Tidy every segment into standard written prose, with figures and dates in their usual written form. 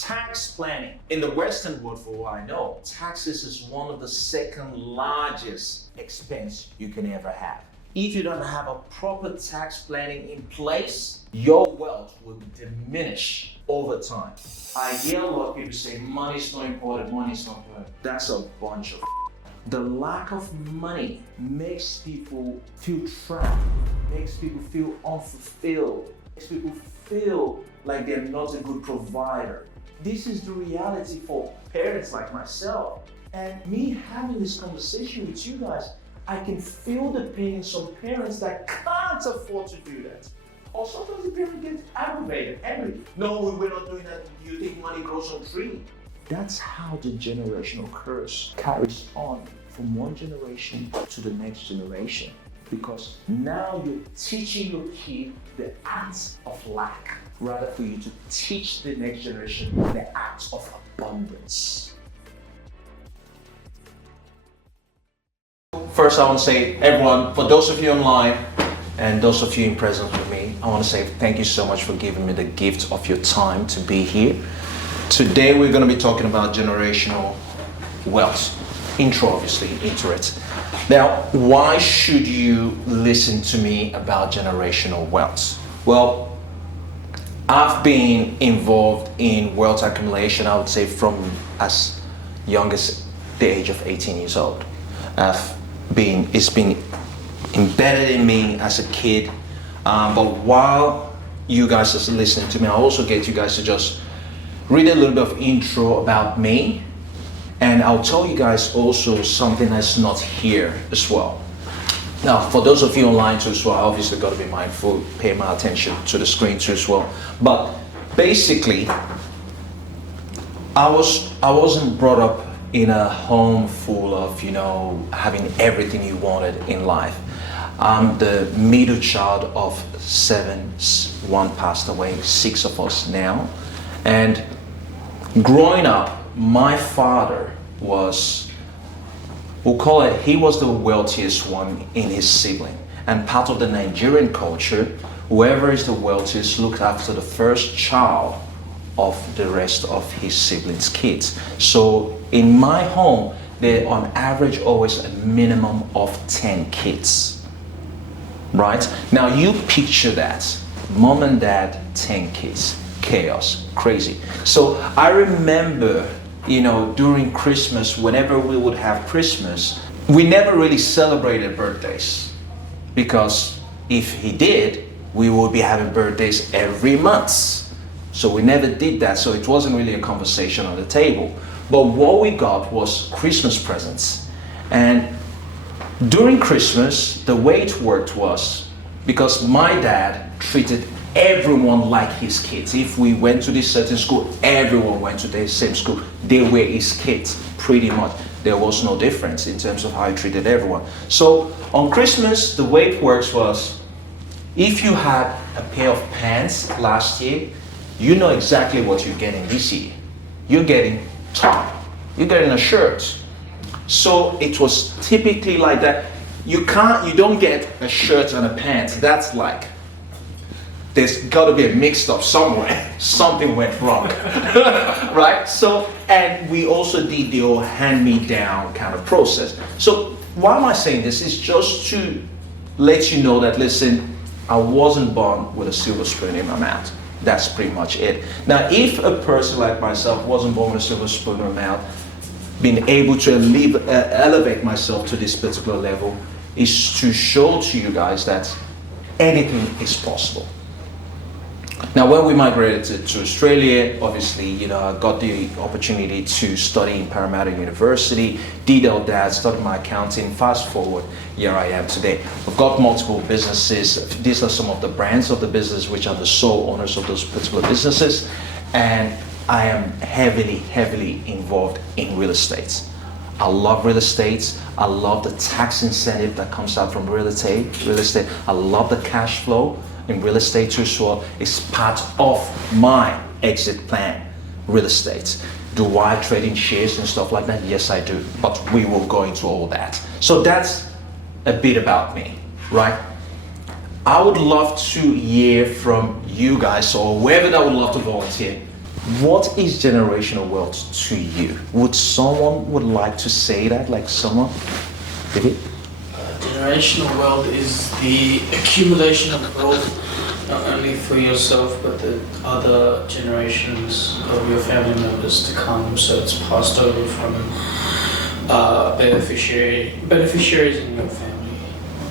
Tax planning. In the Western world, for what I know, taxes is one of the second largest expense you can ever have. If you don't have a proper tax planning in place, your wealth will diminish over time. I hear a lot of people say money is not important, money is not important. That's a bunch of The lack of money makes people feel trapped, makes people feel unfulfilled, makes people feel like they're not a good provider. This is the reality for parents like myself. And me having this conversation with you guys, I can feel the pain in some parents that can't afford to do that. Or sometimes the parents get aggravated, angry. No, we're not doing that. You think money grows on trees? That's how the generational curse carries on from one generation to the next generation. Because now you're teaching your kid the acts of lack, rather for you to teach the next generation the acts of abundance. First, I want to say, everyone, for those of you online and those of you in presence with me, I want to say thank you so much for giving me the gift of your time to be here. Today, we're going to be talking about generational wealth. Intro, obviously, into it. Now, why should you listen to me about generational wealth? Well, I've been involved in wealth accumulation, I would say, from as young as the age of 18 years old. It's been embedded in me as a kid. But while you guys are listening to me, I also get you guys to just read a little bit of intro about me. And I'll tell you guys also something that's not here as well. Now, for those of you online too as well, I obviously got to be mindful, pay my attention to the screen too as well. But basically, I wasn't brought up in a home full of, having everything you wanted in life. I'm the middle child of 7, one passed away, 6 of us now. And growing up, my father he was the wealthiest one in his sibling. And part of the Nigerian culture, whoever is the wealthiest looked after the first child of the rest of his siblings' kids. So in my home, there on average always a minimum of 10 kids. Right? Now you picture that. Mom and dad, 10 kids. Chaos, crazy. So I remember, during Christmas, whenever we would have Christmas, we never really celebrated birthdays, because if he did, we would be having birthdays every month. So we never did that. So it wasn't really a conversation on the table. But what we got was Christmas presents. And during Christmas, the way it worked was, because my dad treated everyone like his kids. If we went to this certain school, everyone went to the same school. They were his kids, pretty much. There was no difference in terms of how he treated everyone. So on Christmas, the way it works was, if you had a pair of pants last year, you know exactly what you're getting this year. You're getting top. You're getting a shirt. So it was typically like that. You don't get a shirt and a pants. That's like, there's got to be a mixed up somewhere. Something went wrong, right? So, and we also did the old hand-me-down kind of process. So why am I saying this? Is just to let you know that, listen, I wasn't born with a silver spoon in my mouth. That's pretty much it. Now, if a person like myself wasn't born with a silver spoon in my mouth, being able to elevate myself to this particular level is to show to you guys that anything is possible. Now, when we migrated to Australia, obviously, I got the opportunity to study in Parramatta University, did all that, studied my accounting. Fast forward, here I am today. I've got multiple businesses. These are some of the brands of the business, which are the sole owners of those particular businesses. And I am heavily involved in real estate. I love real estate. I love the tax incentive that comes out from real estate. I love the cash flow in real estate too as well. It's part of my exit plan, real estate. Do I trade in shares and stuff like that? Yes, I do. But we will go into all that. So that's a bit about me, right? I would love to hear from you guys, or whoever that would love to volunteer. What is generational wealth to you? Would someone would like to say that? Like someone? David? Generational wealth is the accumulation of wealth, not only for yourself, but the other generations of your family members to come. So it's passed over from beneficiaries in your family.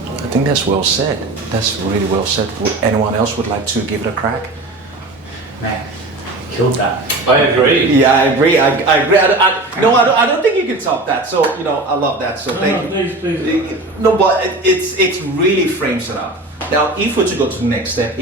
I think that's well said. That's really well said. Anyone else would like to give it a crack? Man, killed that. I agree. Yeah, I agree. I agree. I don't think you can top that. So, I love that. So thank you. Please. No, but it really frames it up. Now, if we're to go to the next step,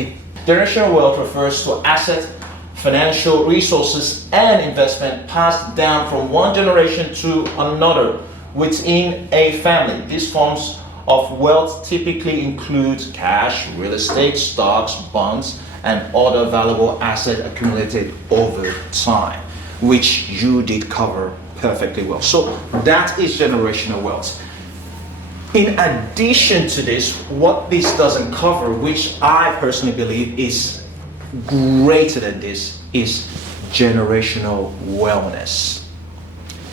generational wealth refers to asset, financial resources, and investment passed down from one generation to another within a family. These forms of wealth typically include cash, real estate, stocks, bonds, and other valuable assets accumulated over time, which you did cover perfectly well. So that is generational wealth. In addition to this, what this doesn't cover, which I personally believe is greater than this, is generational wellness.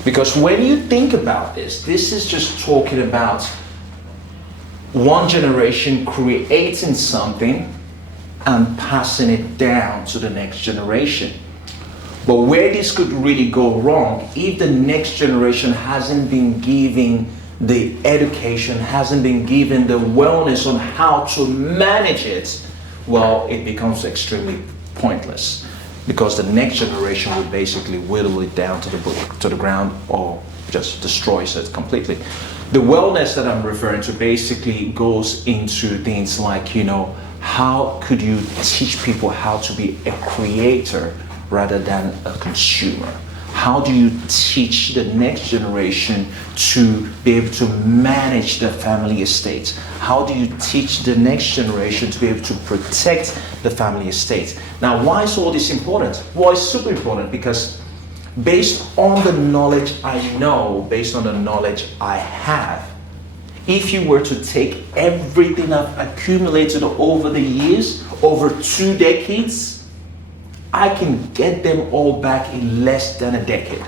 Because when you think about this is just talking about one generation creating something and passing it down to the next generation. But where this could really go wrong, if the next generation hasn't been given the education, hasn't been given the wellness on how to manage it, well, it becomes extremely pointless, because the next generation will basically whittle it down to the ground or just destroys it completely. The wellness that I'm referring to basically goes into things like, how could you teach people how to be a creator rather than a consumer? How do you teach the next generation to be able to manage the family estate? How do you teach the next generation to be able to protect the family estate? Now, why is all this important? Well, it's super important because based on the knowledge I know, based on the knowledge I have, if you were to take everything I've accumulated over the years, over 2 decades, I can get them all back in less than a decade.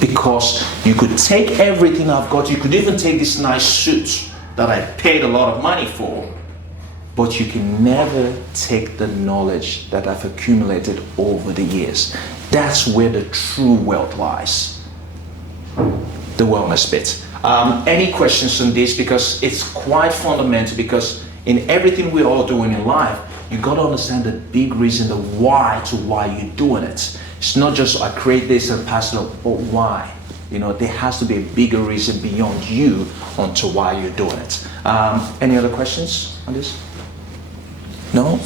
Because you could take everything I've got, you could even take this nice suit that I paid a lot of money for, but you can never take the knowledge that I've accumulated over the years. That's where the true wealth lies. The wellness bit. Any questions on this? Because it's quite fundamental, because in everything we're all doing in life, you got to understand the big reason, the why to why you're doing it. It's not just I create this and pass it on, but why? There has to be a bigger reason beyond you onto why you're doing it. Any other questions on this? No?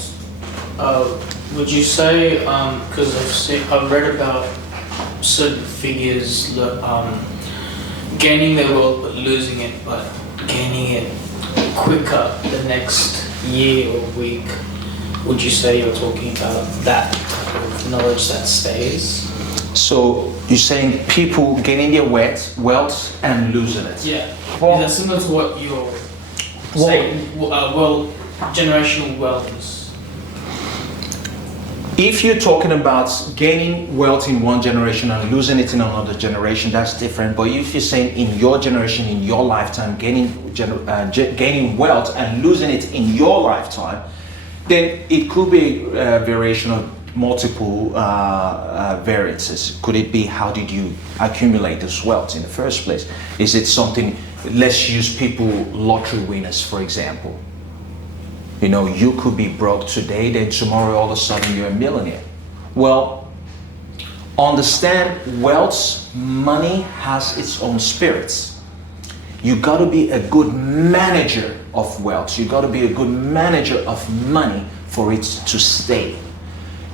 Would you say, because I've read about certain figures gaining their wealth but losing it, but gaining it quicker the next year or week. Would you say you're talking about that type of knowledge that stays? So you're saying people gaining their wealth and losing it? Yeah. Is that similar to what you're saying? Generational wellness. If you're talking about gaining wealth in one generation and losing it in another generation, that's different. But if you're saying in your generation, in your lifetime, gaining wealth and losing it in your lifetime, then it could be a variation of multiple variances. Could it be, how did you accumulate this wealth in the first place? Is it something, let's use people, lottery winners, for example. You could be broke today, then tomorrow all of a sudden you're a millionaire. Well, understand wealth, money has its own spirits. You got to be a good manager of wealth. You got to be a good manager of money for it to stay.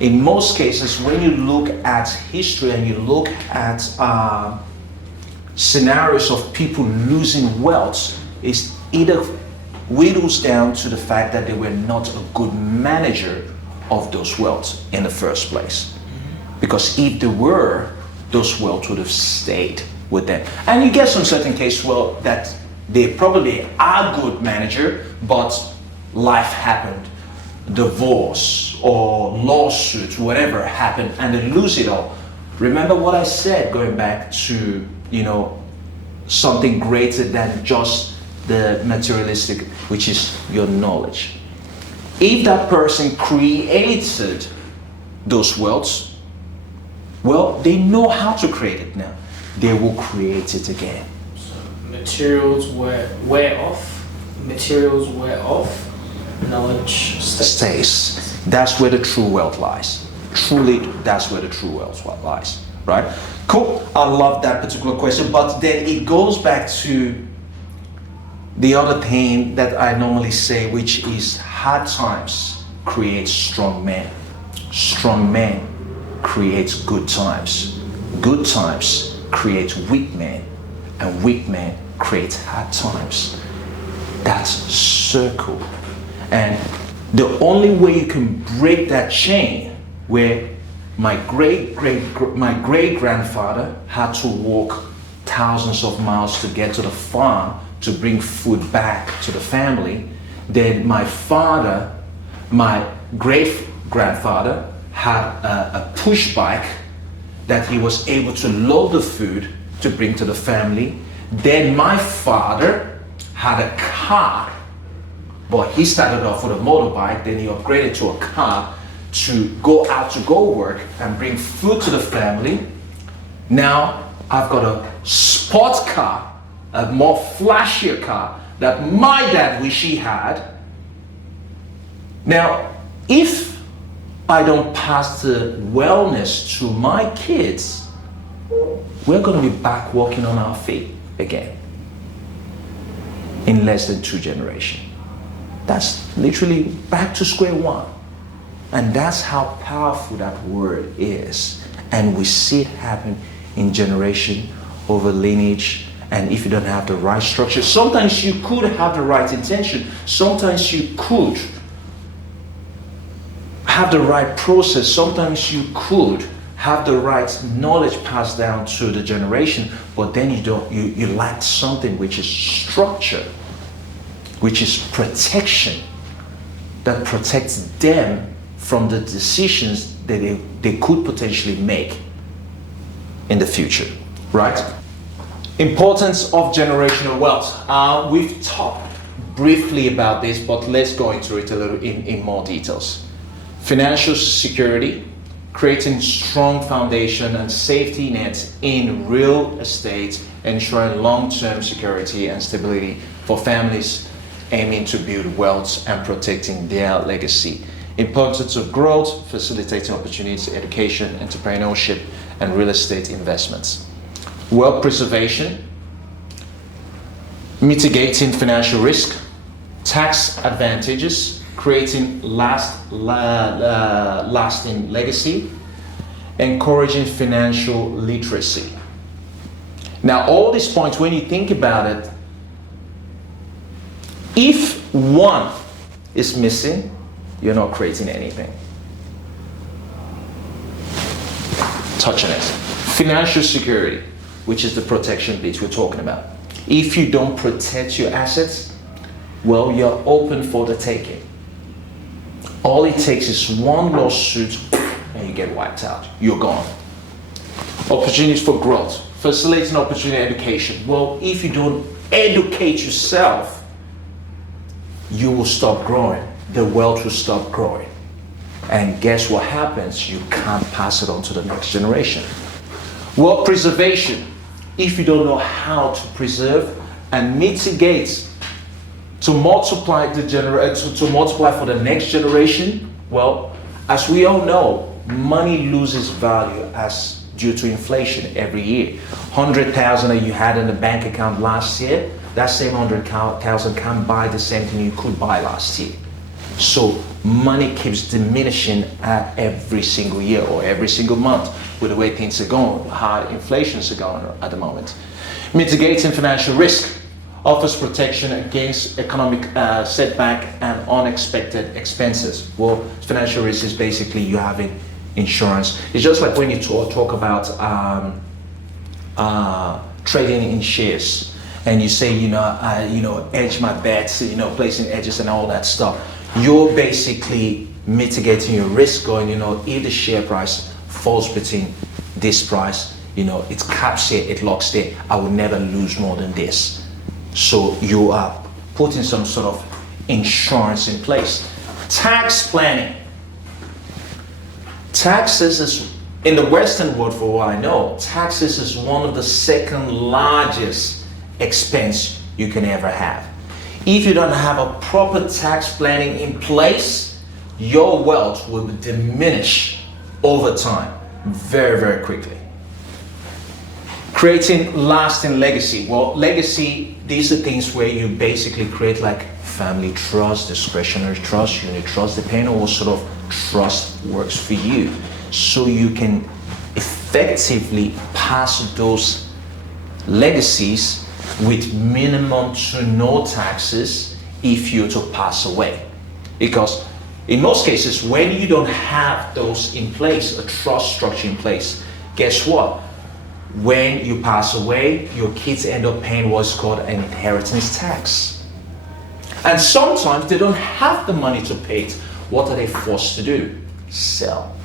In most cases, when you look at history and you look at scenarios of people losing wealth, it's either whittles down to the fact that they were not a good manager of those wealth in the first place. Because if they were, those wealth would have stayed with them. And you get some certain cases, well, that they probably are good manager, but life happened, divorce or lawsuits, whatever happened, and they lose it all. Remember what I said, going back to, something greater than just the materialistic, which is your knowledge. If that person created those wealths, well, they know how to create it now. They will create it again. So materials wear off, knowledge stays. That's where the true wealth lies. Truly, that's where the true wealth lies. Right? Cool. I love that particular question, but then it goes back to the other thing that I normally say, which is hard times create strong men. Strong men create good times. Good times create weak men, and weak men create hard times. That's circle. And the only way you can break that chain, where my great grandfather had to walk thousands of miles to get to the farm to bring food back to the family, then my great grandfather had a push bike that he was able to load the food to bring to the family. Then my father had a car, but he started off with a motorbike, then he upgraded to a car to go out to go work and bring food to the family. Now I've got a sports car, a more flashier car that my dad wish he had. Now, if I don't pass the wellness to my kids, we're going to be back walking on our feet again in less than 2 generations. That's literally back to square one. And that's how powerful that word is. And we see it happen in generation over lineage. And if you don't have the right structure, sometimes you could have the right intention. Sometimes you could have the right process. Sometimes you could have the right knowledge passed down to the generation, but then you lack something, which is structure, which is protection, that protects them from the decisions that they could potentially make in the future, right? Importance of generational wealth. We've talked briefly about this, but let's go into it a little in more details. Financial security, creating strong foundation and safety nets in real estate, ensuring long-term security and stability for families aiming to build wealth and protecting their legacy. Importance of growth, facilitating opportunities, education, entrepreneurship, and real estate investments. Wealth preservation, mitigating financial risk, tax advantages, creating lasting legacy, encouraging financial literacy. Now, all these points, when you think about it, if one is missing, you're not creating anything. Touch on it. Financial security, which is the protection piece we're talking about. If you don't protect your assets, well, you're open for the taking. All it takes is one lawsuit and you get wiped out. You're gone. Opportunities for growth. Facilitating opportunity education. Well, if you don't educate yourself, you will stop growing. The wealth will stop growing. And guess what happens? You can't pass it on to the next generation. Wealth preservation. If you don't know how to preserve and mitigate to multiply to multiply for the next generation, well, as we all know, money loses value as due to inflation every year. 100,000 that you had in the bank account last year, that same 100,000 can't buy the same thing you could buy last year. So money keeps diminishing every single year or every single month with the way things are going, how inflations are going at the moment. Mitigating financial risk offers protection against economic setback and unexpected expenses. Well, financial risk is basically you having insurance. It's just like when you talk about trading in shares, and you say, hedge my bets, placing edges and all that stuff. You're basically mitigating your risk, going, if the share price falls between this price, it caps here, it locks there, I will never lose more than this. So you are putting some sort of insurance in place. Tax planning. Taxes is, in the Western world, for what I know, taxes is one of the second largest expense you can ever have. If you don't have a proper tax planning in place, your wealth will diminish over time very, very quickly. Creating lasting legacy. Well, legacy, these are things where you basically create like family trust, discretionary trust, unit trust, depending on what sort of trust works for you. So you can effectively pass those legacies with minimum to no taxes if you're to pass away. Because in most cases, when you don't have those in place, a trust structure in place, guess what? When you pass away, your kids end up paying what's called an inheritance tax. And sometimes they don't have the money to pay it. What are they forced to do? Sell.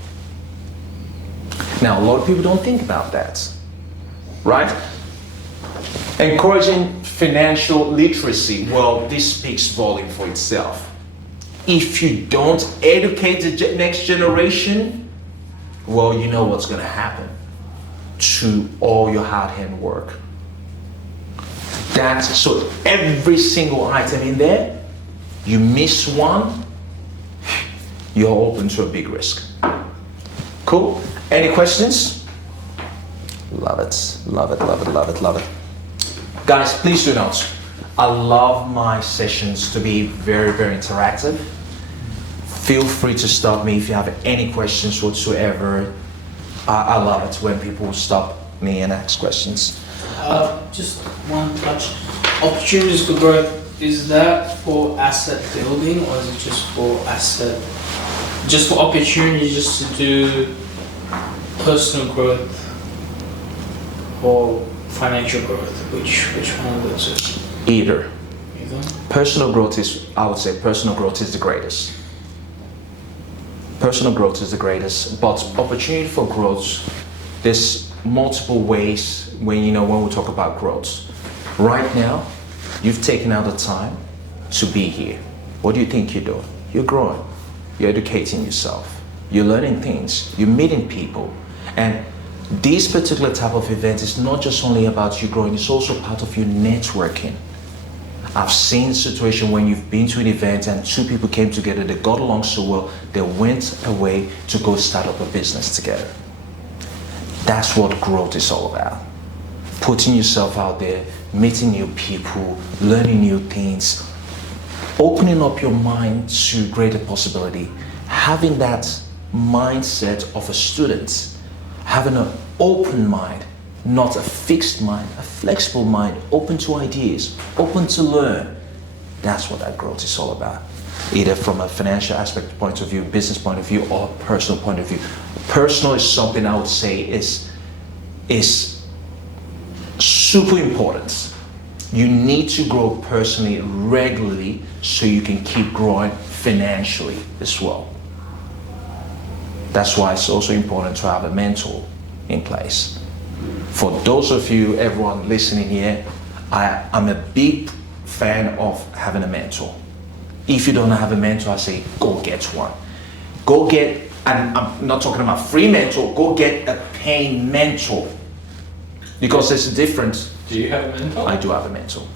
Now, a lot of people don't think about that, right? Encouraging financial literacy. Well, this speaks volume for itself. If you don't educate the next generation, well, you know what's going to happen to all your hard-earned work. So every single item in there, you miss one, you're open to a big risk. Cool? Any questions? Love it, love it, love it, love it, love it. Guys, please do note, I love my sessions to be very, very interactive. Feel free to stop me if you have any questions whatsoever. I love it when people stop me and ask questions. Just one touch. Opportunities for growth, is that for asset building or is it just for opportunities just to do personal growth or financial growth? Which one of those is? Either. Either? Personal growth is, I would say personal growth is the greatest. Personal growth is the greatest, but opportunity for growth, there's multiple ways when we talk about growth. Right now, you've taken out the time to be here. What do you think you're doing? You're growing. You're educating yourself. You're learning things. You're meeting people. And this particular type of event is not just only about you growing, it's also part of your networking. I've seen situations when you've been to an event and two people came together, they got along so well, they went away to go start up a business together. That's what growth is all about. Putting yourself out there, meeting new people, learning new things, opening up your mind to greater possibility, having that mindset of a student, having an open mind, not a fixed mind, a flexible mind, open to ideas, open to learn. That's what that growth is all about. Either from a financial aspect point of view, business point of view, or personal point of view. Personal is something I would say is super important. You need to grow personally regularly so you can keep growing financially as well. That's why it's also important to have a mentor in place. For those of you, everyone listening here, I'm a big fan of having a mentor. If you don't have a mentor, I say go get one. Go get, and I'm not talking about free mentor, go get a paying mentor. Because there's a difference. Do you have a mentor? I do have a mentor.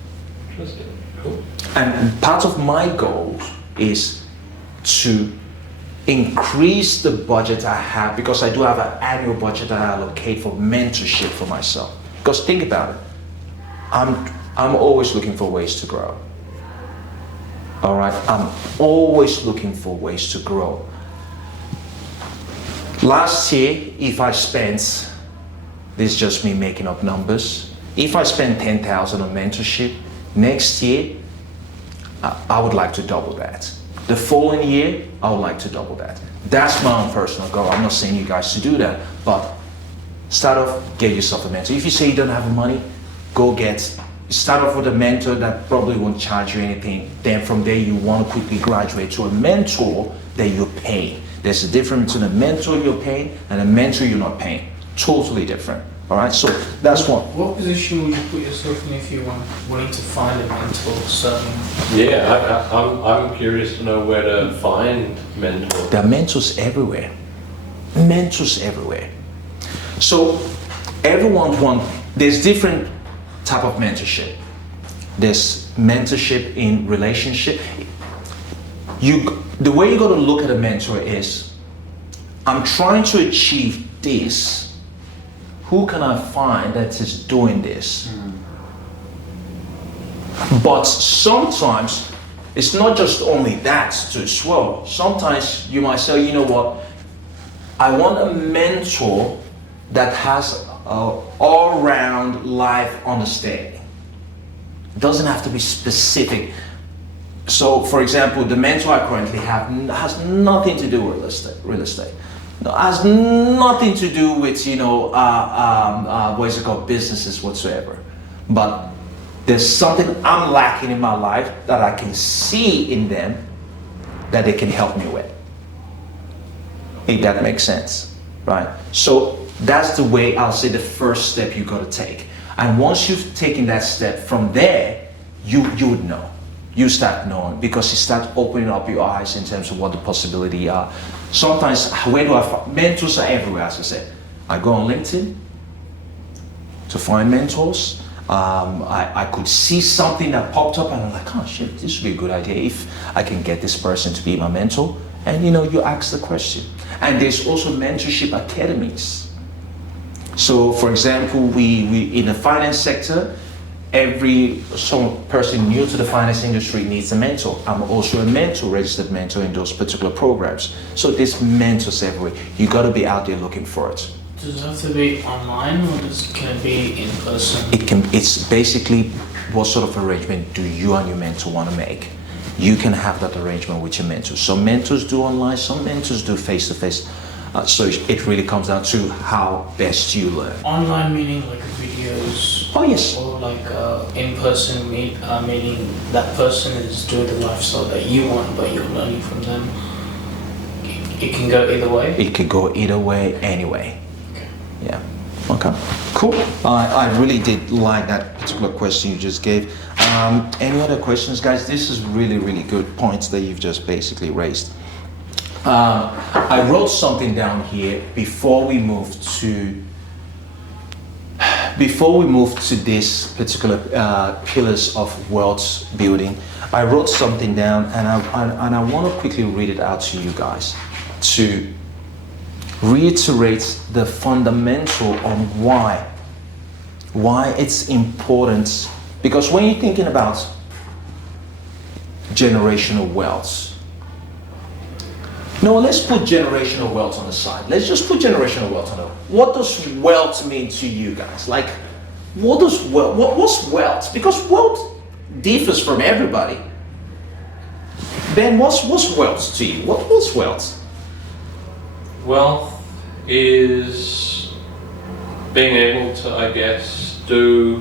Interesting. Cool. And part of my goal is to increase the budget I have, because I do have an annual budget that I allocate for mentorship for myself. Because think about it, I'm always looking for ways to grow. All right, I'm always looking for ways to grow. Last year, if I spent, this is just me making up numbers, if I spent 10,000 on mentorship, next year, I would like to double that. The following year, I would like to double that. That's my own personal goal. I'm not saying you guys to do that, but start off, get yourself a mentor. If you say you don't have the money, start off with a mentor that probably won't charge you anything. Then from there, you want to quickly graduate to a mentor that you're paying. There's a difference between a mentor you're paying and a mentor you're not paying. Totally different. All right, so that's one. What position would you put yourself in if you were wanting to find a mentor? I'm curious to know where to find mentors. There are mentors everywhere. Mentors everywhere. So there's different type of mentorship. There's mentorship in relationship. The way you got to look at a mentor is, I'm trying to achieve this. Who can I find that is doing this? But sometimes it's not just only that too as well. Sometimes you might say, you know what, I want a mentor that has an all-round life understanding. It doesn't have to be specific. So, for example, the mentor I currently have has nothing to do with real estate. No, has nothing to do with, businesses whatsoever. But there's something I'm lacking in my life that I can see in them that they can help me with. If that makes sense, right? So that's the way I'll say the first step you got to take. And once you've taken that step, from there, you would know. You start knowing, because you start opening up your eyes in terms of what the possibilities are. Sometimes, where do I find mentors? Are everywhere, as I said. I go on LinkedIn to find mentors. I could see something that popped up and I'm like, oh shit, this would be a good idea if I can get this person to be my mentor. And you ask the question. And there's also mentorship academies. So for example, we in the finance sector, some person new to the finance industry needs a mentor. I'm also a mentor, registered mentor in those particular programs. So there's mentors everywhere. You got to be out there looking for it. Does it have to be online, or can it be in person? It's basically what sort of arrangement do you and your mentor want to make. You can have that arrangement with your mentor. Some mentors do online, some mentors do face-to-face. So it really comes down to how best you learn. Online meaning like videos? Oh yes. Or like in-person meaning that person is doing the lifestyle that you want, but you're learning from them. It can go either way? It can go either way, anyway. Okay. Yeah. Okay. Cool. I really did like that particular question you just gave. Any other questions, guys? This is really, really good points that you've just basically raised. I wrote something down here before we move to this particular pillars of wealth building. I wrote something down, and I want to quickly read it out to you guys to reiterate the fundamental on why it's important. Because when you're thinking about generational wealth, no, let's put generational wealth on the side. Let's just put generational wealth on the side. What does wealth mean to you guys? Like, what's wealth? Because wealth differs from everybody. Ben, what's wealth to you? What's wealth? Wealth is being able to, I guess, do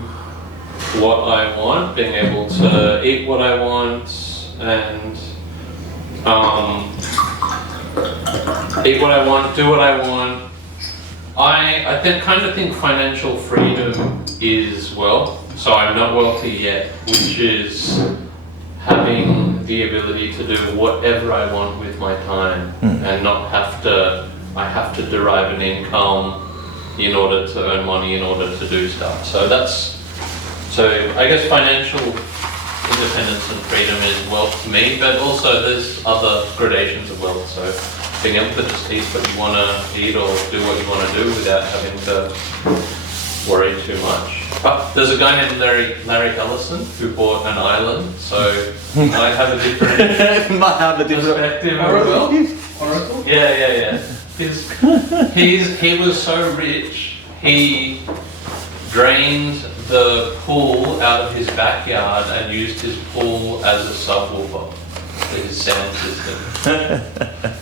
what I want, being able to eat what I want, and eat what I want, do what I want. I kind of think financial freedom is wealth. So I'm not wealthy yet, which is having the ability to do whatever I want with my time and not have to derive an income in order to earn money, in order to do stuff. So I guess financial independence and freedom is wealth to me, but also there's other gradations of wealth. So being able to just eat what you want to eat or do what you want to do without having to worry too much. But there's a guy named Larry Ellison who bought an island, so might have a different perspective of wealth. Oracle? Yeah. He was so rich, he drained the pool out of his backyard and used his pool as a subwoofer for his sound system.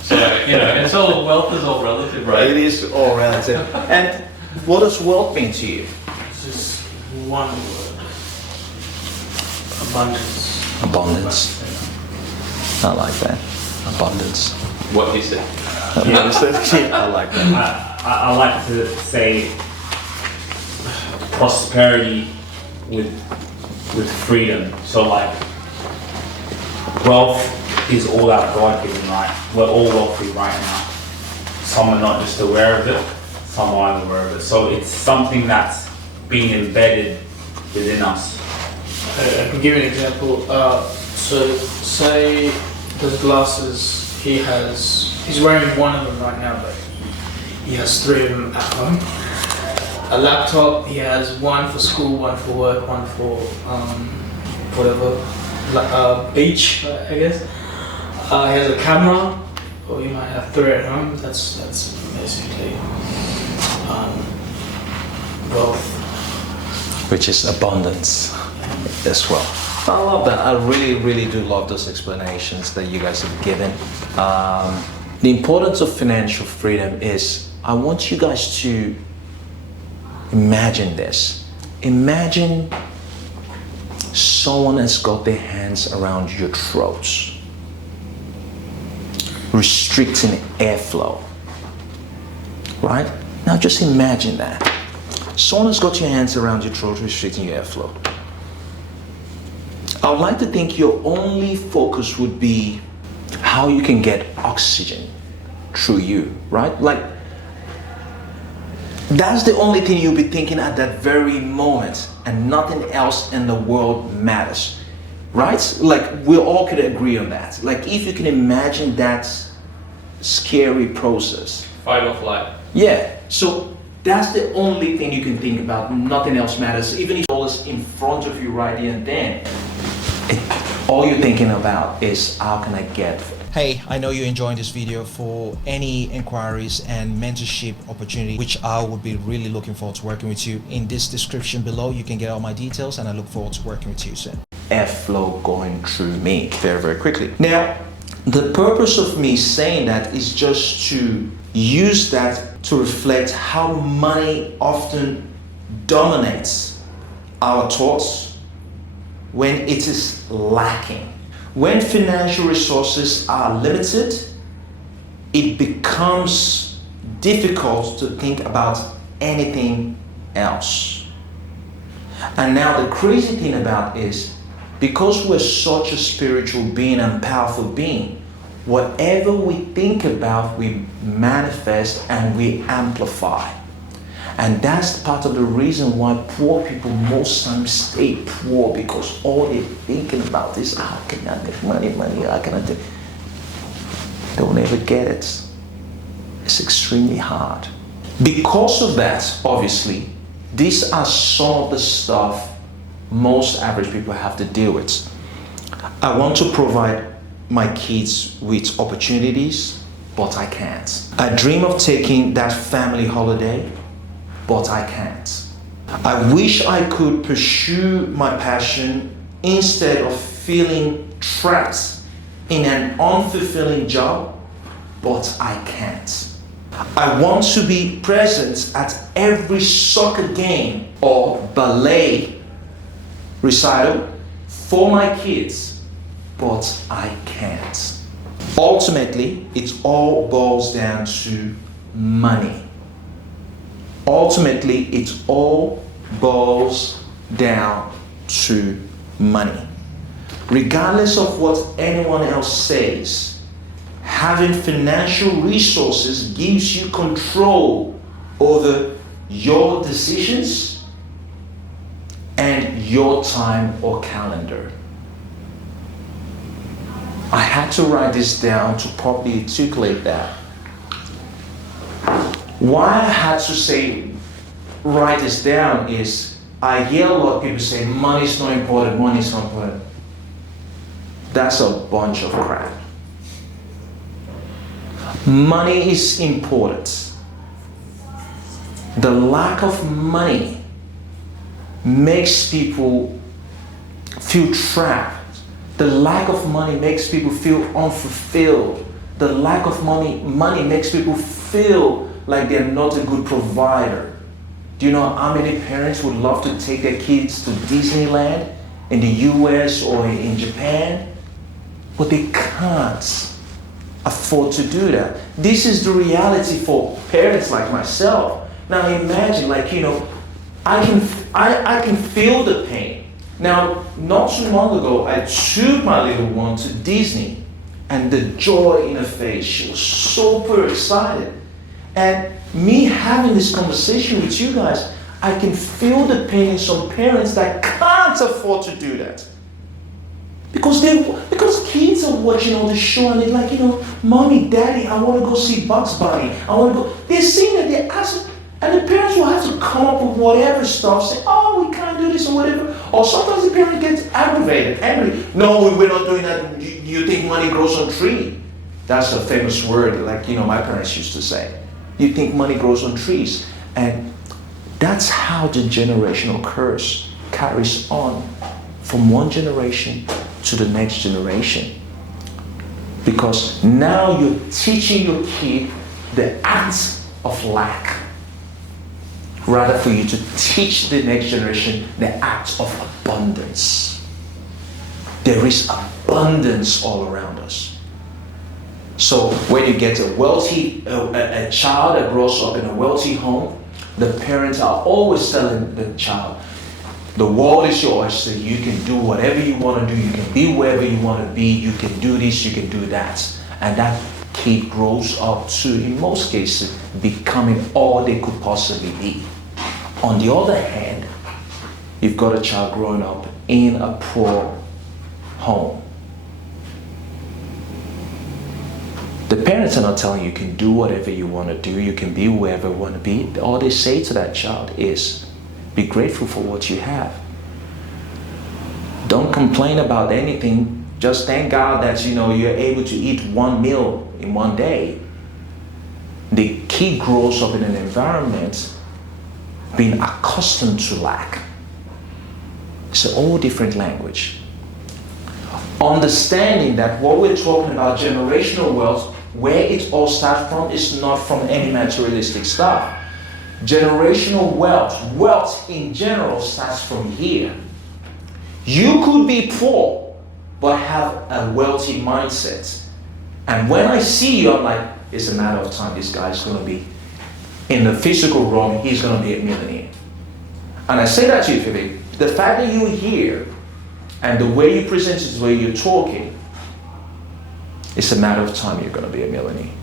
So, it's all, wealth is all relative, right? It is all relative. And what does wealth mean to you? It's just one word. Abundance. Abundance. I like that. Abundance. what you said. You understand? I like that. I like to say prosperity with freedom. So like wealth is all our God given, right? We're all wealthy right now. Some are not just aware of it, some are aware of it. So it's something that's being embedded within us. I can give you an example. So say those glasses he's wearing one of them right now, but he has 3 of them at home. A laptop, he has one for school, one for work, one for beach, I guess. He has a camera, or you might have 3 at home. That's basically wealth. Which is abundance as well. I love that. I really do love those explanations that you guys have given. The importance of financial freedom is, I want you guys to imagine this. Imagine someone has got their hands around your throats, restricting airflow. Right? Now just imagine that. Someone has got your hands around your throat, restricting your airflow. I would like to think your only focus would be how you can get oxygen through you, right? Like, that's the only thing you'll be thinking at that very moment, and nothing else in the world matters, right? Like, we all could agree on that. Like, if you can imagine that scary process. Fight or flight. Yeah, so that's the only thing you can think about. Nothing else matters. Even if all is in front of you right here and then, all you're thinking about is, how can I get? Hey, I know you're enjoying this video. For any inquiries and mentorship opportunity, which I would be really looking forward to working with you, in this description below you can get all my details, and I look forward to working with you soon. Airflow going through me very quickly. Now, the purpose of me saying that is just to use that to reflect how money often dominates our thoughts when it is lacking. When financial resources are limited, it becomes difficult to think about anything else. And now the crazy thing about is, because we're such a spiritual being and powerful being, whatever we think about, we manifest and we amplify. And that's part of the reason why poor people most times stay poor, because all they're thinking about is, how can I make money, how can I do? They'll never get it. It's extremely hard. Because of that, obviously, these are some of the stuff most average people have to deal with. I want to provide my kids with opportunities, but I can't. I dream of taking that family holiday, but I can't. I wish I could pursue my passion instead of feeling trapped in an unfulfilling job, but I can't. I want to be present at every soccer game or ballet recital for my kids, but I can't. Ultimately, it all boils down to money. Ultimately, it all boils down to money. Regardless of what anyone else says, having financial resources gives you control over your decisions and your time or calendar. I had to write this down to properly articulate that. Why I had to say write this down is, I hear a lot of people say money is not important, money is not important. That's a bunch of crap. Money is important. The lack of money makes people feel trapped. The lack of money makes people feel unfulfilled. The lack of money makes people feel like they're not a good provider. Do you know how many parents would love to take their kids to Disneyland in the US or in Japan? But they can't afford to do that. This is the reality for parents like myself. Now imagine, like, I can feel the pain. Now, not too long ago, I took my little one to Disney, and the joy in her face, she was super excited. And me having this conversation with you guys, I can feel the pain in some parents that can't afford to do that. Because kids are watching all the show and they're like, Mommy, Daddy, I want to go see Bugs Bunny. I want to go. They're seeing it, they're asking, and the parents will have to come up with whatever stuff, say, oh, we can't do this or whatever. Or sometimes the parent gets aggravated, angry. No, we're not doing that. You think money grows on tree? That's a famous word, like, my parents used to say. You think money grows on trees. And that's how the generational curse carries on from one generation to the next generation. Because now you're teaching your kid the act of lack, rather for you to teach the next generation the act of abundance. There is abundance all around us. So when you get a wealthy, a child that grows up in a wealthy home, the parents are always telling the child, the world is your oyster. You can do whatever you want to do. You can be wherever you want to be. You can do this, you can do that. And that kid grows up to, in most cases, becoming all they could possibly be. On the other hand, you've got a child growing up in a poor home. The parents are not telling you can do whatever you want to do, you can be wherever you want to be. All they say to that child is, be grateful for what you have. Don't complain about anything. Just thank God that you're able to eat one meal in one day. The kid grows up in an environment being accustomed to lack. It's a whole different language. Understanding that what we're talking about, generational wealth, where it all starts from is not from any materialistic stuff. Generational wealth in general starts from here. You could be poor, but have a wealthy mindset. And when I see you, I'm like, it's a matter of time. This guy's going to be, in the physical realm, he's going to be a millionaire. And I say that to you, Philip. The fact that you're here, and the way you present it, the way you're talking, it's a matter of time you're going to be a millionaire.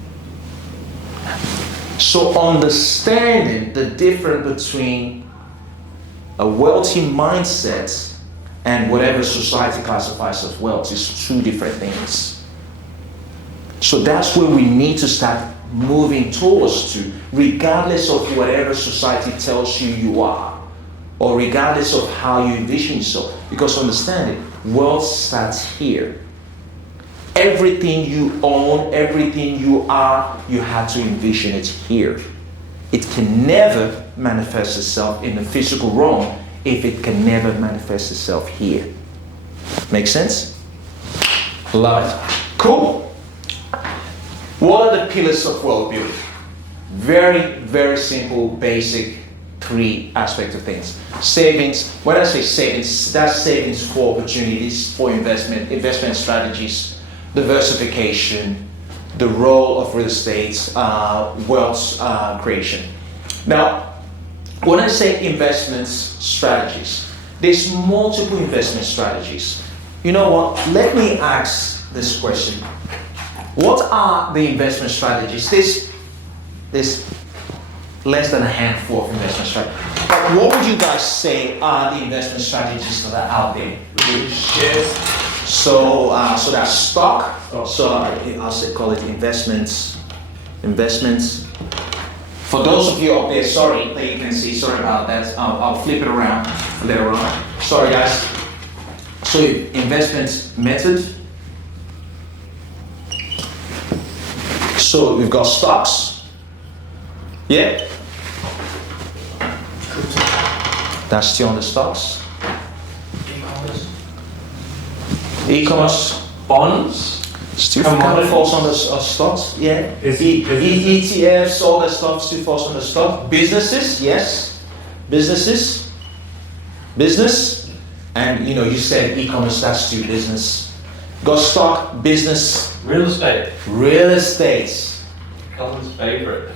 So understanding the difference between a wealthy mindset and whatever society classifies as wealth is two different things. So that's where we need to start moving towards to, regardless of whatever society tells you you are, or regardless of how you envision yourself. Because understand it, wealth starts here. Everything you own, everything you are, you have to envision it here. It can never manifest itself in the physical realm if it can never manifest itself here. Make sense? Love it. Cool. What are the pillars of wealth building? Very, very simple, basic, three aspects of things. Savings. When I say savings, that's savings for opportunities, for investment strategies, diversification, the role of real estate, wealth creation. Now, when I say investment strategies, there's multiple investment strategies. You know what? Let me ask this question. What are the investment strategies? There's less than a handful of investment strategies. But what would you guys say are the investment strategies that are out there? Shares. So that's stock. So I'll call it investments. For those of you up there, sorry that you can see. Sorry about that. I'll flip it around later on. Sorry guys. So investment method. So we've got stocks. Yeah. That's still on the stocks. E-commerce, Bonds? still kind of falls on the stocks, yeah. ETFs, all that stuff still falls on the stock. Businesses, yes. Business. And you said e-commerce, that's still business. Got stock, business, Real estate. real estate. Colin's favorite.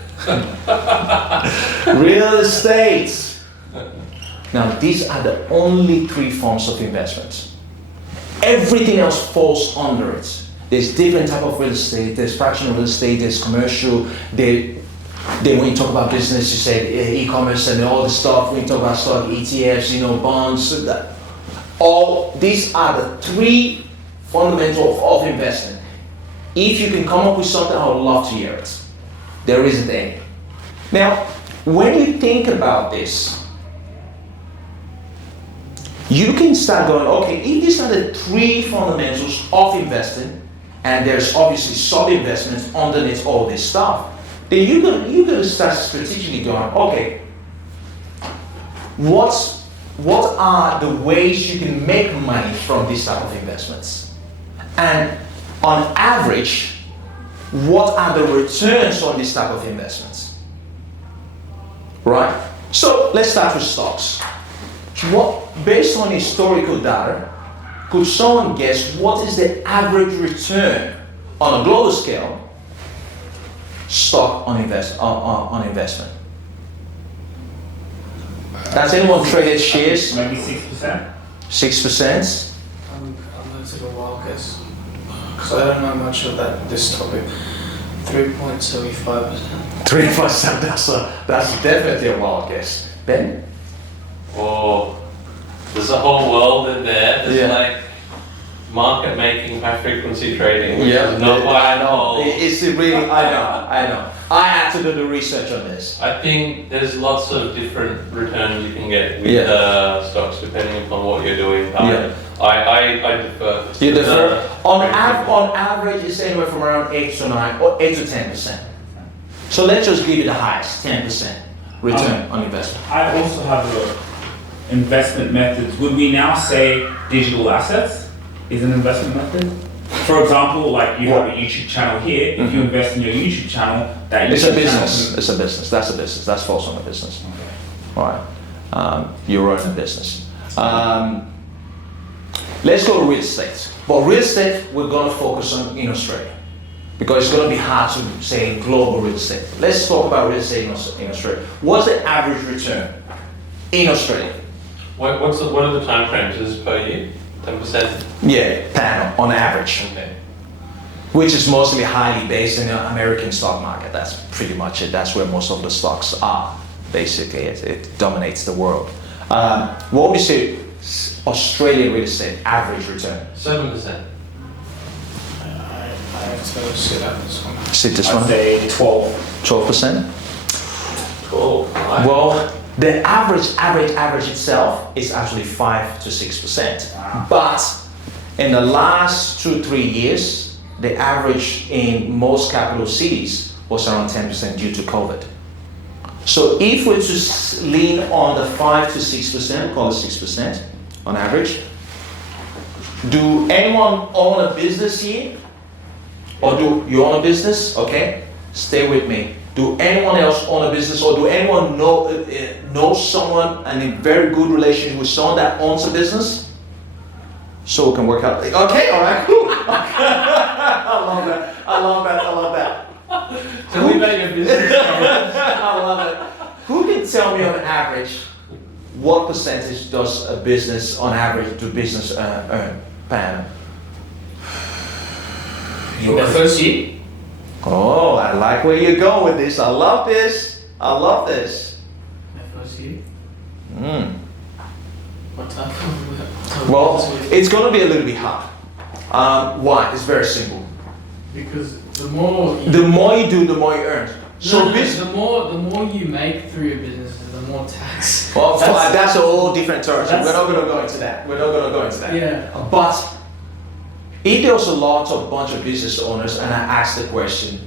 Real estate. Now, these are the only three forms of investments. Everything else falls under it. There's different type of real estate. There's fractional real estate. There's commercial. Then when you talk about business, you say e-commerce and all this stuff. When you talk about stock, ETFs, bonds. All these are the three fundamentals of investment. If you can come up with something, I would love to hear it. There isn't any. Now, when you think about this, you can start going, okay, if these are the three fundamentals of investing, and there's obviously sub-investments underneath all this stuff, then you're gonna start strategically going, okay, what are the ways you can make money from this type of investments? And on average, what are the returns on this type of investments? Right? So let's start with stocks. Based on historical data, could someone guess what is the average return on a global scale stock on investment? Has anyone traded shares? Maybe 6%. 6%? I'm going to take a wild guess. Because I don't know much about this topic. 3.75%. 3%, that's definitely a wild guess. Ben? Oh, there's a whole world in there. There's Yeah. like market making, high frequency trading, which Yeah, is not what I I know. know. It's really, I know. I had to do the research on this. I think there's lots of different returns you can get with Yeah. stocks depending upon what you're doing. Yeah. I defer. You to defer. the- On average, it's anywhere from around 8 to 9 or 8 to 10%. So let's just give you the highest, 10% return on investment. I also have investment methods. Would we now say digital assets is an investment method? For example, like you have a YouTube channel here. If you invest in your YouTube channel, that It's a YouTube business. channel- It's a business. That's a business. That's falls on a business. Okay. All right. You run a business. Let's go to real estate. But real estate, we're going to focus on in Australia because it's going to be hard to say global real estate. Let's talk about real estate in Australia. What's the average return in Australia? What are the time frames? Is it per year? 10%? Yeah, per annum on average, Okay. which is mostly highly based in the American stock market. That's pretty much it. That's where most of the stocks are. Basically, it dominates the world. What would you say Australian real estate average return? 7%. I have to sit out this one. Sit this I'd one, say 12. 12%. Cool. Well, the average itself is actually 5 to 6%. Wow. But in the last 2-3 years, the average in most capital cities was around 10% due to COVID. So if we're to lean on the 5 to 6%, call it 6% on average, do anyone own a business here? Or do you own a business? Okay, stay with me. Do anyone else own a business, or do anyone know someone and in very good relationship with someone that owns a business? So we can work out. Okay, all right, cool. I love that. Tell me about your business. I love it. Who can tell me on average what percentage does a business on average do business earn per annum? In the first year? Oh, I like where you're going with this. I love this. The first year? What type of Well, it's going to be a little bit hard. Why? It's very simple. because the more you, The more you do, the more you earn. So no, business. the more you make through your business, the more tax. Well, that's a whole different territory. that's- We're not going to go into that. Yeah. But if there was a lot of bunch of business owners, and I asked the question,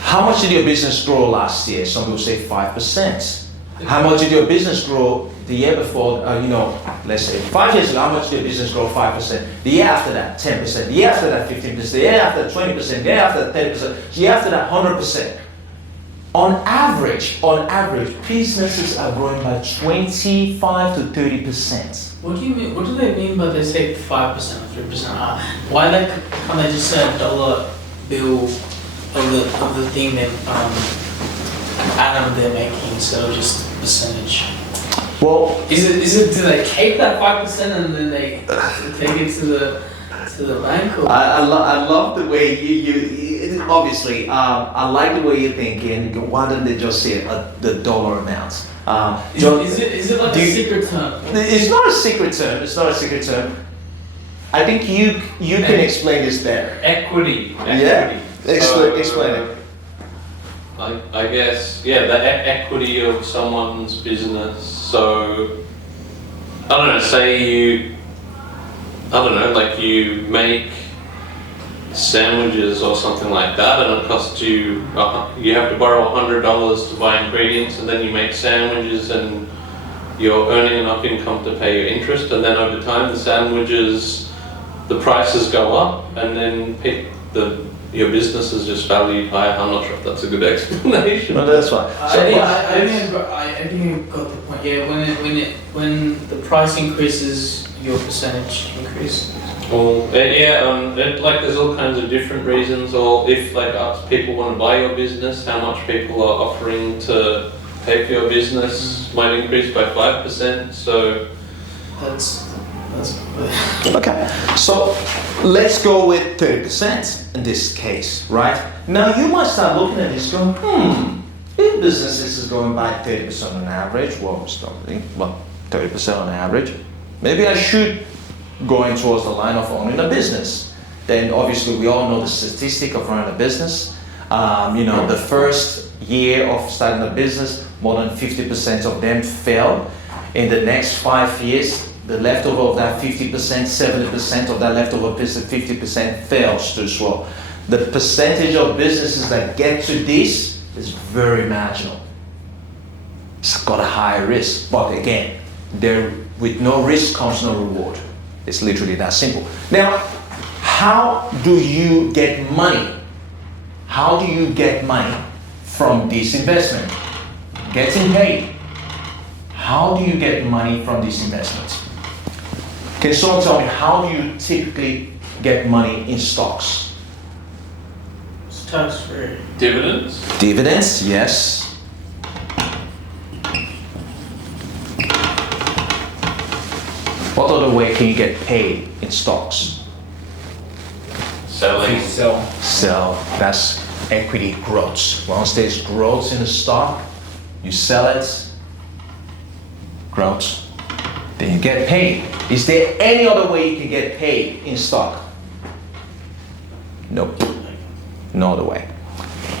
how much did your business grow last year? Some people say 5%. How much did your business grow the year before? Let's say 5 years ago, how much did your business grow? 5%. The year after that, 10%. The year after that, 15%. The year after that, 20%. The year after that, 30%. The year after that, 100%. On average, businesses are growing by 25 to 30%. What do you mean? What do they mean by they say 5% or 3%? Why can't they just say a dollar bill of the thing that atom they're making instead of just a percentage? Well, is it do they keep that 5% and then they take it to the bank? Or? I love the way you obviously I like the way you're thinking. Why don't they just say the dollar amount? Is it like a secret term? It's not a secret term. I think you can explain this better. Equity. Yeah. Explain it. I guess, yeah, the equity of someone's business. So, I don't know, say you make sandwiches or something like that, and it costs you have to borrow $100 to buy ingredients, and then you make sandwiches, and you're earning enough income to pay your interest, and then over time the prices go up, and then your business is just valued higher. I'm not sure if that's a good explanation. No, that's fine. I think you got the point. Yeah, when the price increases, your percentage increases. Well, there's all kinds of different reasons, or if people want to buy your business, how much people are offering to pay for your business might increase by 5%. So that's Okay, so let's go with 30% in this case, right? Now you might start looking at this going, if businesses is going by 30% on average, well, 30% on average, maybe I should go in towards the line of owning a business. Then obviously we all know the statistic of running a business. The first year of starting a business, more than 50% of them fail. In the next 5 years, the leftover of that 50%, 70% of that leftover 50% fails as well. The percentage of businesses that get to this is very marginal. It's got a high risk, but again, with no risk comes no reward. It's literally that simple. Now, how do you get money? How do you get money from this investment? Getting paid. How do you get money from this investment? Can someone tell me, how do you typically get money in stocks? It's tax-free. Dividends? Dividends, yes. What other way can you get paid in stocks? Selling. Sell, that's equity growth. Once there's growth in the stock, you sell it, growth, then you get paid. Is there any other way you can get paid in stock? Nope. No other way.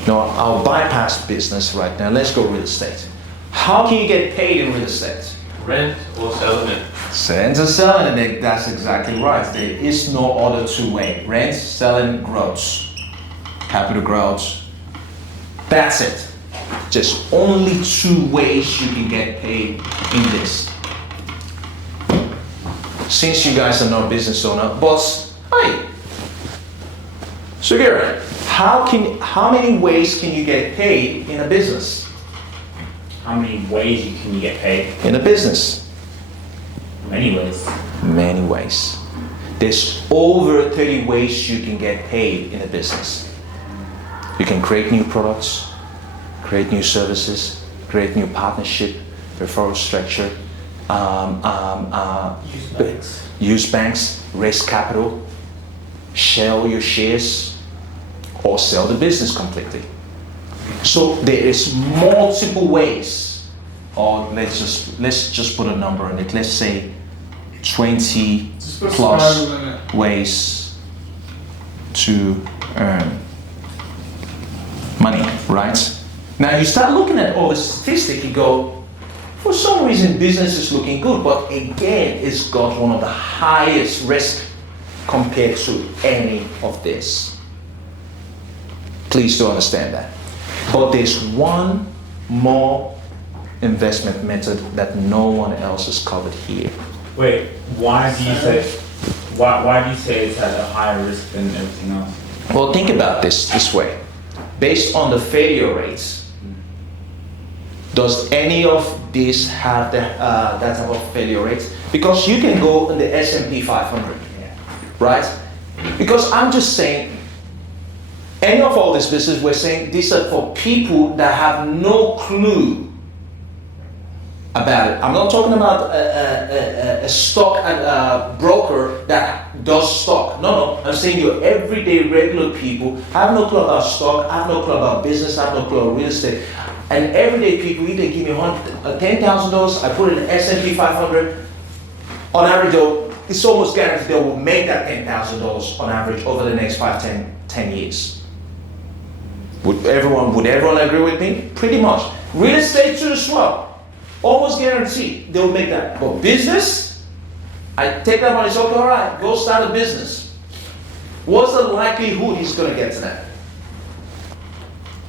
No, I'll bypass business right now. Let's go real estate. How can you get paid in real estate? Rent or selling it? Rent or selling it, that's exactly right. There is no other two way. Rent, selling, growth. Capital growth. That's it. Just only two ways you can get paid in this. Since you guys are not business owner, but hey, Sugira, how many ways can you get paid in a business? How many ways can you get paid? In a business? Many ways. Many ways. There's over 30 ways you can get paid in a business. You can create new products, create new services, create new partnership, referral structure, use banks, raise capital, sell your shares, or sell the business completely. So there is multiple ways, or let's just put a number on it. Let's say 20 plus ways to earn money, right? Now you start looking at all the statistics, you go, for some reason business is looking good, but again, it's got one of the highest risk compared to any of this. Please do understand that. But there's one more investment method that no one else has covered here. Wait, why do you say it's at a higher risk than everything else? Well, think about this way. Based on the failure rates Does any of this have that type of failure rate? Because you can go in the S&P 500, right? Because I'm just saying, any of all this business, we're saying these are for people that have no clue about it. I'm not talking about a stock broker that does stock. No, I'm saying your everyday regular people have no clue about stock, have no clue about business, have no clue about real estate. And everyday people, either give me $10,000, I put it in S&P 500. On average, though, it's almost guaranteed they will make that $10,000 on average over the next 5, 10 years. Would everyone agree with me? Pretty much. Real estate too as well. Almost guaranteed they'll make that. But business, I take that money, so all right, go start a business. What's the likelihood he's going to get to that?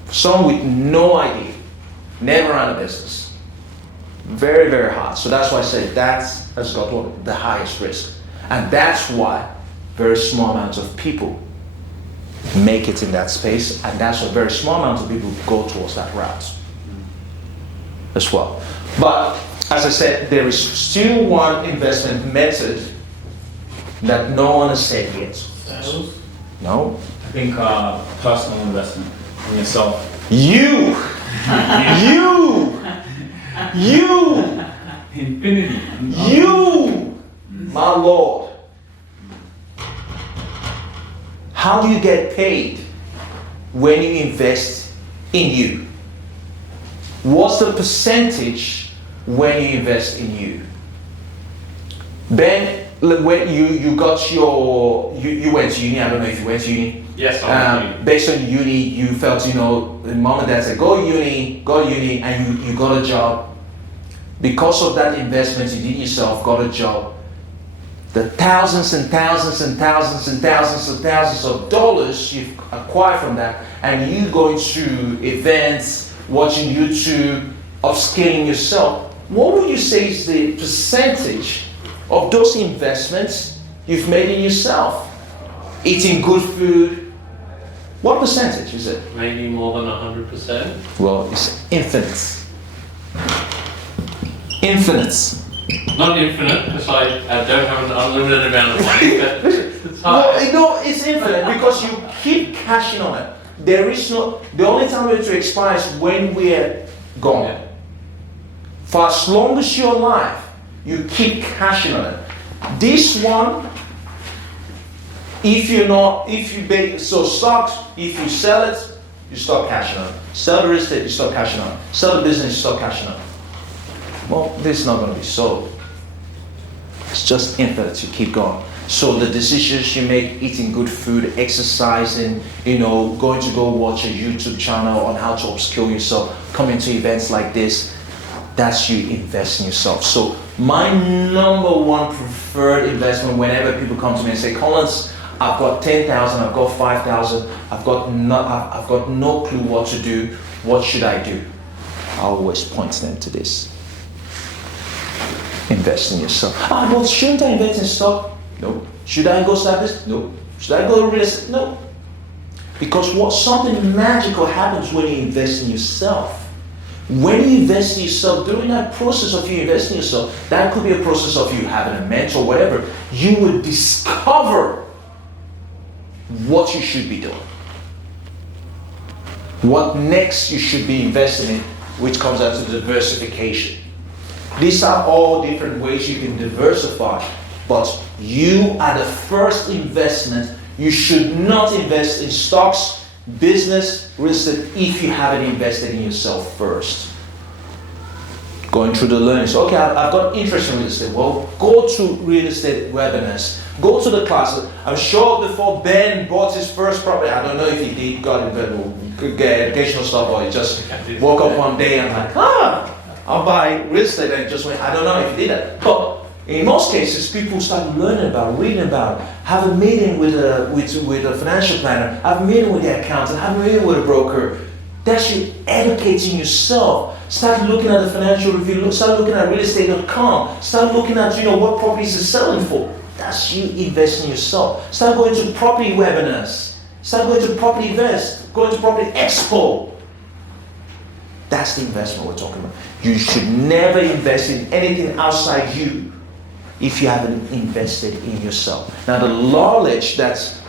Some with no idea, never ran a business. Very, very hard. So that's why I say that has got the highest risk. And that's why very small amounts of people make it in that space, and that's why very small amounts of people go towards that route as well. But as I said, there is still one investment method that no one has said yet. Sales? No? I think personal investment in yourself. You! Infinity. You! My Lord. How do you get paid when you invest in you? What's the percentage when you invest in you? Ben, when you got you went to uni, I don't know if you went to uni. Yes, I went to uni. Based on uni, you felt, the mom and dad said, go uni, and you got a job. Because of that investment you did yourself, got a job. The thousands and thousands and thousands and thousands and thousands of dollars you've acquired from that, and you going to events, watching YouTube, upskilling yourself, what would you say is the percentage of those investments you've made in yourself? Eating good food, what percentage is it? Maybe more than 100%. Well, it's infinite. Infinite. Not infinite, because I don't have an unlimited amount of money, but it's hard. Well, no, it's infinite because you keep cashing on it. There is no, the only time we're to expire is when we're gone. Yeah. For as long as you're alive, you keep cashing on it. This one, so stocks, if you sell it, you stop cashing on it. Sell the real estate, you stop cashing on it. Sell the business, you stop cashing on it. Well, this is not going to be so. It's just infinite, you keep going. So the decisions you make, eating good food, exercising, going to go watch a YouTube channel on how to upskill yourself, coming to events like this, that's you invest in yourself. So my number one preferred investment whenever people come to me and say, Collins, I've got 10,000, I've got 5,000, I've got no clue what to do, what should I do? I always point them to this. Invest in yourself. Well, shouldn't I invest in stock? No. Should I go start this? No. Should I go real estate? No. Because something magical happens when you invest in yourself. When you invest in yourself, during that process of you investing in yourself, that could be a process of you having a mentor, whatever, you will discover what you should be doing. What next you should be investing in, which comes out to diversification. These are all different ways you can diversify, but you are the first investment. You should not invest in stocks, business, real estate if you haven't invested in yourself first. Going through the learnings. Okay, I've got interest in real estate. Well, go to real estate webinars. Go to the classes. I'm sure before Ben bought his first property, I don't know if he did, got educational stuff, or he just woke up one day and like, I'll buy real estate, and just went. I don't know if he did that, but in most cases, people start learning about, reading about, have a meeting with a financial planner, have a meeting with the accountant, have a meeting with a broker. That's you educating yourself. Start looking at the financial review. Start looking at realestate.com. Start looking at what properties are selling for. That's you investing in yourself. Start going to property webinars. Start going to property invest. Going to property expo. That's the investment we're talking about. You should never invest in anything outside you if you haven't invested in yourself. Now, the knowledge that's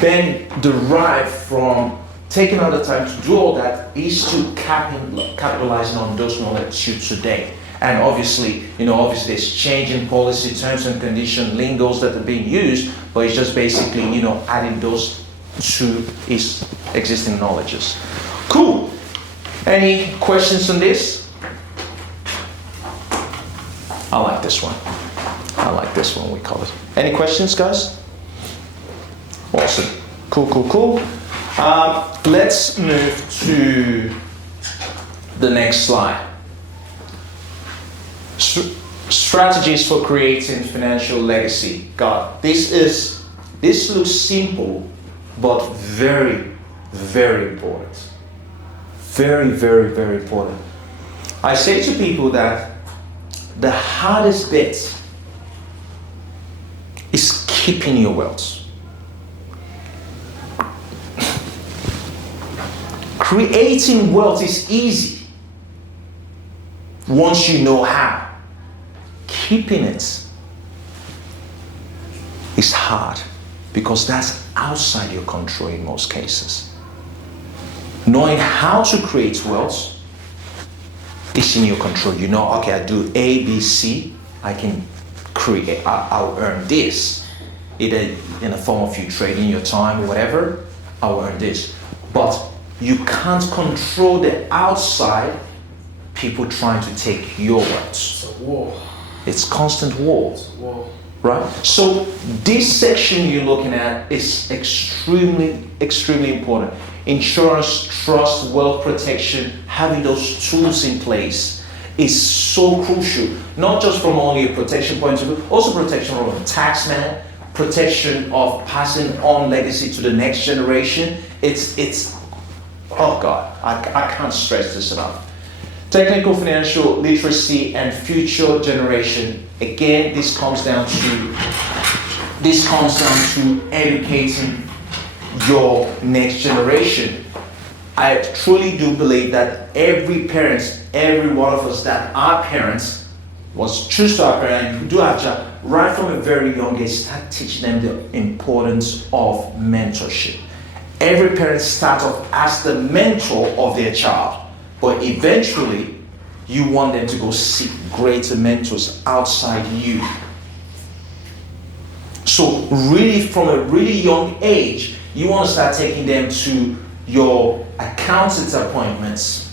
been derived from taking out the time to do all that is to capitalizing on those knowledge today. And obviously there's changing policy, terms and condition, lingos that are being used, but it's just basically, adding those to his existing knowledges. Cool. Any questions on this? I like this one. We call it. Any questions, guys? Awesome. Cool. Let's move to the next slide. Strategies for creating financial legacy. God, this looks simple, but very, very important. Very, very, very important. I say to people that the hardest bit is keeping your wealth. Creating wealth is easy once you know how. Keeping it is hard because that's outside your control in most cases. Knowing how to create wealth is in your control. Okay, I do A, B, C, I can create, I'll earn this. Either in the form of you trading your time or whatever, I'll earn this. But you can't control the outside people trying to take your wealth. It's a war. It's constant war. It's a war. Right? So this section you're looking at is extremely, extremely important. Insurance, trust, wealth protection, having those tools in place is so crucial. Not just from only a protection point of view, also protection from a tax man, protection of passing on legacy to the next generation. It's oh God, I can't stress this enough. Technical financial literacy and future generation. Again, this comes down to educating your next generation. I truly do believe that every parent, every one of us that are parents, choose to have parents, and do have child, right from a very young age, start teaching them the importance of mentorship. Every parent starts off as the mentor of their child, but eventually you want them to go seek greater mentors outside you. So really from a really young age, you want to start taking them to your accountant's appointments.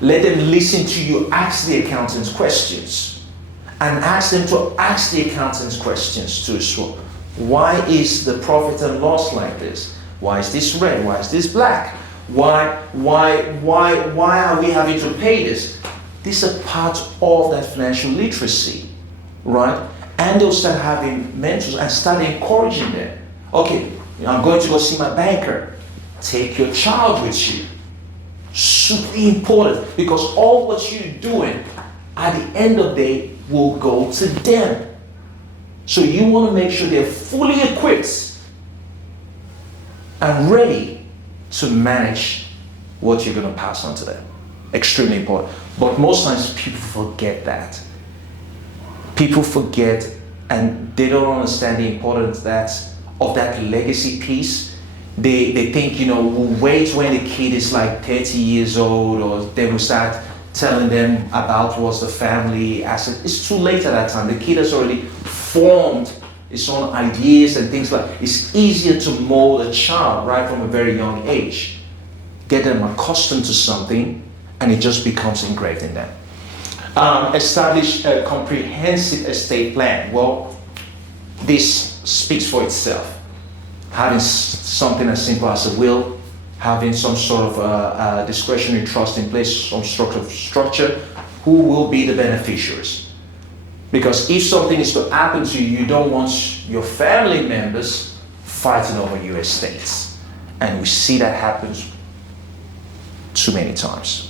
Let them listen to you ask the accountant's questions, and ask them to ask the accountant's questions too. So why is the profit and loss like this? Why is this red? Why is this black? Why are we having to pay this? This is a part of that financial literacy, right? And they'll start having mentors and start encouraging them. Okay, I'm going to go see my banker. Take your child with you. Super important, because all what you're doing at the end of the day will go to them. So you want to make sure they're fully equipped and ready to manage what you're going to pass on to them. Extremely important. But most times people forget that. People forget, and they don't understand the importance of that legacy piece. They think, we'll wait when the kid is like 30 years old, or they will start telling them about what's the family asset. It's too late at that time. The kid has already formed its own ideas and things like that. It's easier to mold a child right from a very young age. Get them accustomed to something, and it just becomes engraved in them. Establish a comprehensive estate plan. Well, this speaks for itself. Having something as simple as a will, having some sort of discretionary trust in place, some structure, who will be the beneficiaries? Because if something is to happen to you, you don't want your family members fighting over your estates. And we see that happens too many times.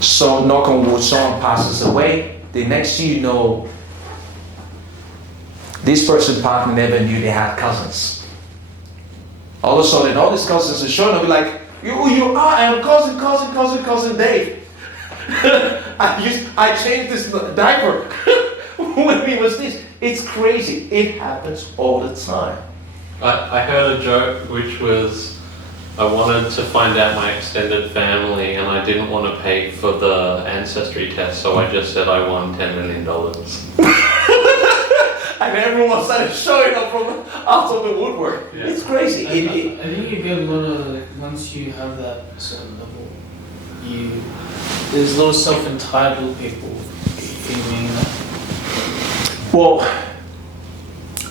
So knock on wood, someone passes away, the next thing you know, this person's partner never knew they had cousins. All of a sudden, all these cousins are showing up, like, You are, I'm cousin Dave. I changed this diaper when he was this. It's crazy. It happens all the time. I heard a joke which was, I wanted to find out my extended family and I didn't want to pay for the ancestry test, so I just said I won $10 million. And everyone started showing up from out of the woodwork. Yeah. It's crazy. I think you get a lot of, like, once you have that certain level, there's a lot of self-entitled people feeling that. Well,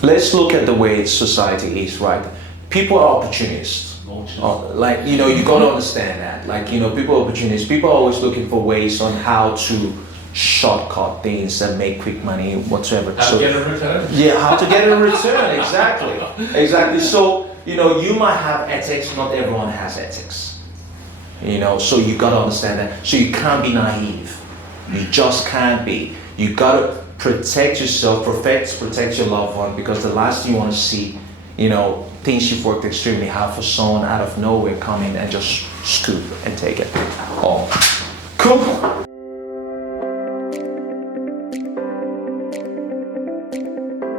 let's look at the way society is, right? People are opportunists. Like, you got to understand that. Like, people are opportunists. People are always looking for ways on how to shortcut things and make quick money, whatsoever. How to get a return? Yeah, how to get a return, exactly. So, you might have ethics, not everyone has ethics. So you got to understand that. So you can't be naive. You just can't be. You got to protect yourself, protect your loved one, because the last thing you want to see, things you've worked extremely hard for, someone out of nowhere come in and just scoop and take it. Oh, cool.